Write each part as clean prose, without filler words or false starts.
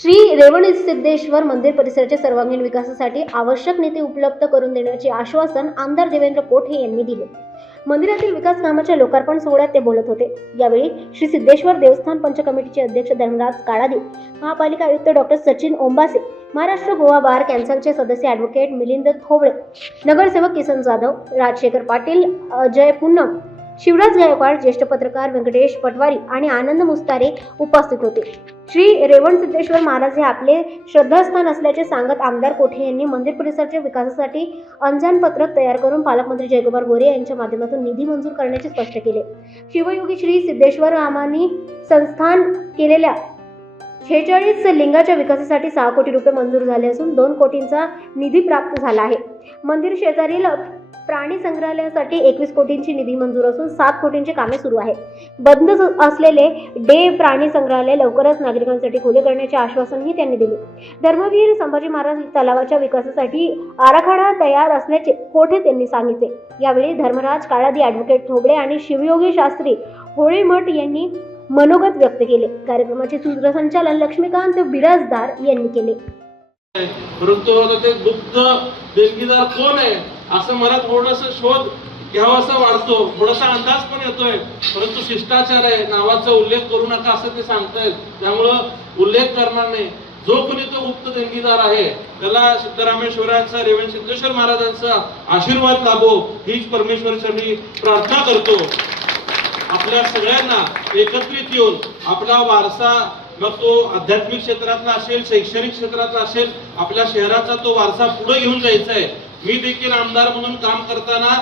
श्री रेवणसिद्धेश्वर मंदिर परिसराच्या सर्वांगीण विकासासाठी आवश्यक निधी उपलब्ध करून देण्याचे आश्वासन आमदार देवेंद्र कोठे यांनी दिले। मंदिरातील विकास कामाच्या लोकार्पण सोहळ्यात ते बोलत होते। यावेळी श्री सिद्धेश्वर देवस्थान पंच कमिटीचे अध्यक्ष धर्मराज काळादे, महापालिका आयुक्त डॉक्टर सचिन ओंबासे, महाराष्ट्र गोवा बार कौन्सिलचे सदस्य ॲडव्होकेट मिलिंद थोबळे, नगरसेवक किसन जाधव, राजशेखर पाटील, अजय पूनम, शिवराज गायकवाड, ज्येष्ठ पत्रकार व्यंकटेश पटवारी आणि आनंद मुस्तारे उपस्थित होते। श्री रेवणसिद्धेश्वर महाराज हे आपले श्रद्धास्थान असल्याचे सांगत आमदार कोठे यांनी मंदिर परिसराच्या विकासासाठी अंजान पत्रक तयार करून पालकमंत्री जयकुमार गोरे यांच्या माध्यमातून निधी मंजूर करण्याचे स्पष्ट केले। शिवयोगी श्री सिद्धेश्वर रामानी संस्थान केलेल्या 46 लिंगाच्या विकासासाठी 6 कोटी रुपये मंजूर झाले असून 2 कोटींचा निधी प्राप्त झाला आहे। मंदिर शेजारील प्राणी संग्रहालयासाठी 21 कोटींची निधी मंजूर असून 7 कोटींची कामे सुरू आहेत। बंद असलेले डे प्राणी संग्रहालय लवकरच नागरिकांसाठी खुले करण्याचे आश्वासनही त्यांनी दिले। धर्मवीर संभाजी महाराज तलावाच्या विकासासाठी आराखडा तयार असल्याचे कोठे त्यांनी सांगितले। यावेळी धर्मराज काळादी, ॲडव्होकेट थोबळे आणि शिवयोगी शास्त्री होळीमठ यांनी मनोगत व्यक्त केले। कार्यक्रमाचे सूत्रसंचालन लक्ष्मीकांत बिराजदार यांनी केले। परंतु ते दुग्ध देणगीदार कोण आहे असं मला थोडंसं शोध घ्यावासा वाटतो, थोडासा अंदाज पण येतोय, परंतु शिष्टाचार आहे, नावाचा उल्लेख करू नका असं ते सांगतायत, त्यामुळं उल्लेख करणार नाही। जो कोणी तो गुप्त देणगीदार आहे त्याला सिद्धरामेश्वरांचा, रेवणसिद्धेश्वर महाराजांचा आशीर्वाद लाभो हीच परमेश्वराची प्रार्थना करतो। आपल्या सगळ्यांना एकत्रित येऊन आपला वारसा, मग तो आध्यात्मिक क्षेत्रातला असेल, शैक्षणिक क्षेत्रातला असेल, आपल्या शहराचा तो वारसा पुढे घेऊन जायचा आहे। मी देखील आमदार म्हणून काम करताना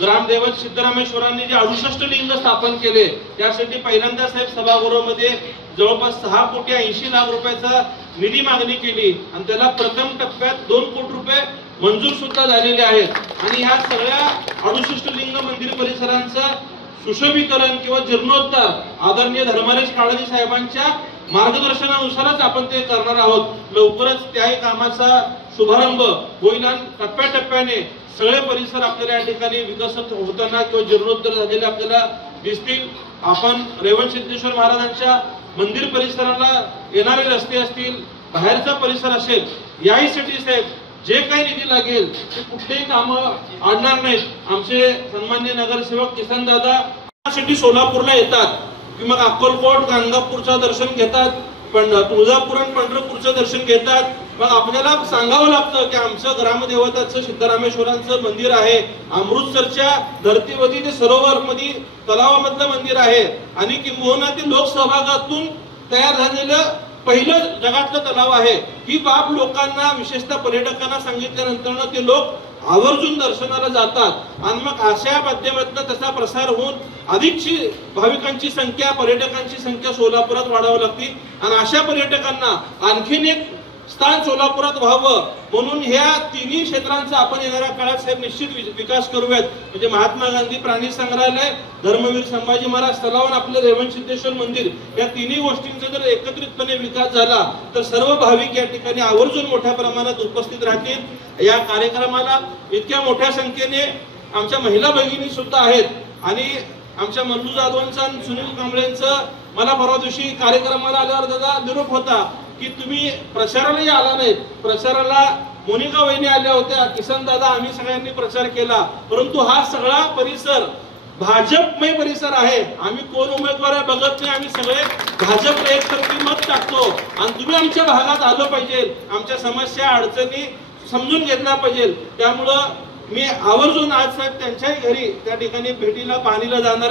ग्रामदैवत सिद्धरामेश्वरांनी जे 68 लिंग स्थापन केले त्यासाठी पहिल्यांदा साहेब सभागृहामध्ये जवळपास 6 कोटी 80 लाख रुपयाचा निधी मागणी केली आणि त्याला प्रथम टप्प्यात 2 कोटी रुपये मंजूर सुद्धा झालेले आहेत। आणि ह्या सगळ्या 68 लिंग मंदिर परिसरांचा सुशोभीकरण किंवा जीर्णोद्धार आदरणीय धर्मराज काळादी साहेबांच्या मार्गदर्शनानुसारच आपण ते करणार आहोत। लवकरच त्याही कामाचा शुभारंभ होईल आणि टप्प्याटप्प्याने सगळे परिसर आपल्याला या ठिकाणी विकसित होताना किंवा जीर्णोद्धार झालेले आपल्याला दिसतील। आपण रेवणसिद्धेश्वर महाराजांच्या मंदिर परिसराला येणारे रस्ते असतील, बाहेरचा परिसर असेल, याहीसाठी साहेब जे काही निधी लागेल ते कुठलेही कामं आणणार नाहीत। आमचे सन्माननीय नगरसेवक किसन दादा यासाठी सोलापूरला येतात की मग अक्कलकोट, गाणगापूरचं दर्शन घेतात, पण तुळजापूर आणि पंढरपूरचं दर्शन घेतात। मग आपल्याला सांगावं लागतं की आमचं ग्रामदेवताचं सिद्धरामेश्वरांचं मंदिर आहे, अमृतसरच्या धर्तीवरती ते सरोवरमध्ये तलावामधलं मंदिर आहे आणि किंबहुना ते लोकसहभागातून तयार झालेलं पहिलं जगातलं तलाव आहे। ही बाब लोकांना, विशेषतः पर्यटकांना सांगितल्यानंतर ते लोक आवर्जून दर्शनाला जातात आणि मग अशा माध्यमातून त्याचा प्रसार होऊन अधिकची भाविकांची संख्या, पर्यटकांची संख्या सोलापुरात वाढावी लागते आणि अशा पर्यटकांना आणखीन एक स्थान सोलापुरात व्हावं म्हणून ह्या तिन्ही क्षेत्रांचा आपण येणाऱ्या काळात साहेब निश्चित विकास करूयात। म्हणजे महात्मा गांधी प्राणी संग्रहालय, धर्मवीर संभाजी महाराज तलाव आणि आपलं रेवणसिद्धेश्वर मंदिर, या तिन्ही गोष्टींचा जर एकत्रितपणे विकास झाला तर सर्व भाविक या ठिकाणी आवर्जून मोठ्या प्रमाणात उपस्थित राहतील। या कार्यक्रमाला इतक्या मोठ्या संख्येने आमच्या महिला भगिनी सुद्धा आहेत आणि आमच्या मल्लू जाधवांचा आणि सुनील कांबळेंचा मला परवा दिवशी कार्यक्रमाला आल्यावर दादा निरोप होता की तुम्ही प्रचारालाही आला नाहीत। प्रचाराला मोनिका वहिनी आल्या होत्या, किसन दादा, आम्ही सगळ्यांनी प्रचार केला, परंतु हा सगळा परिसर भाजपमय परिसर आहे। आम्ही कोण उमेदवार आहे बघत नाही, आम्ही सगळे भाजपला एकतर्फी मत टाकतो आणि तुम्ही आमच्या भागात आलं पाहिजे, आमच्या समस्या अडचणी समजून घेतल्या पाहिजे। त्यामुळं मी आवर्जून आज साहेब त्यांच्याही घरी त्या ठिकाणी भेटीला पाहणीला जाणार आहे।